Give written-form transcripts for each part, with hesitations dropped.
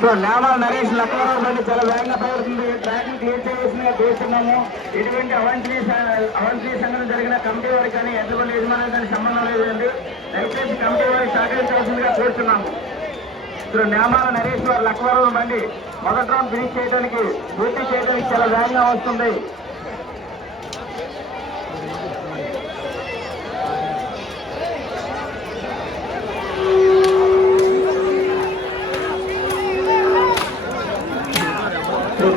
So Nemala Naresh లక్కవరావు బండి చాలా వేగంగా పడుతుంది. ట్రాక్ క్లియర్ చేయాల్సిందిగా చూస్తున్నాము. ఎటువంటి అవంతి సంఘటన జరిగిన కమిటీ వారికి కానీ ఎటువంటి యజమాని కానీ సంబంధం లేదండి. దయచేసి కమిటీ వారికి సహకరించాల్సిందిగా కోరుతున్నాము. ఇప్పుడు నేమాల నరేష్ వారు లక్కవరావు బండి మొదటి రౌండ్ ఫినిష్ చేయడానికి పూర్తి చేయడానికి చాలా వేగంగా వస్తుంది.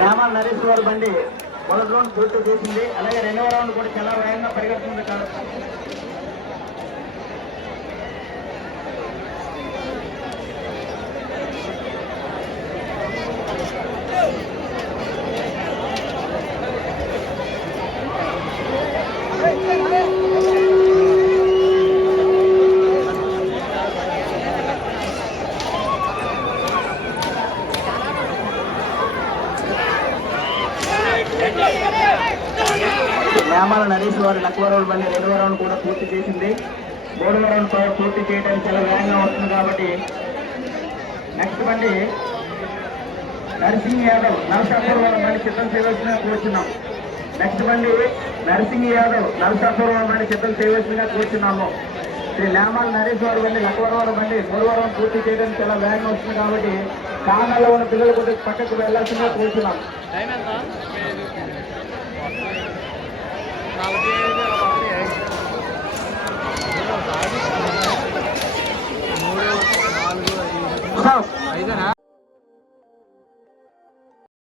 నేమాల నరేష్ వారి బండి మొదటి రౌండ్ పూర్తి చేసింది. అలాగే రెండవ రౌండ్ కూడా చాలా వేగంగా పరిగెడుతుంది. నేమాల నరేష్ వారి లక్కవరావు బండి రెండవ రౌండ్ కూడా పూర్తి చేసింది. మూడవ రౌండ్ పూర్తి చేయడానికి చాలా వేగంగా వస్తుంది కాబట్టి నెక్స్ట్ బండి నర్సింగ్ యాదవ్ నరసాపురం బండి సిద్ధం చేయవలసిందిగా కూర్చున్నాం. నెక్స్ట్ బండి నర్సింగ్ యాదవ్ నరసాపురం బండి సిద్ధం చేయవలసిందిగా కూర్చున్నాము. శ్రీ నేమాల నరేష్ వారి బండి లక్కవరావు బండి మూడవ రౌండ్ పూర్తి చేయడానికి చాలా వేగంగా వస్తుంది కాబట్టి కారణాల్లో ఉన్న పిల్లలు కొద్దిగా పక్కకు వెళ్లాల్సిందిగా కూర్చున్నాం. ఐదేనా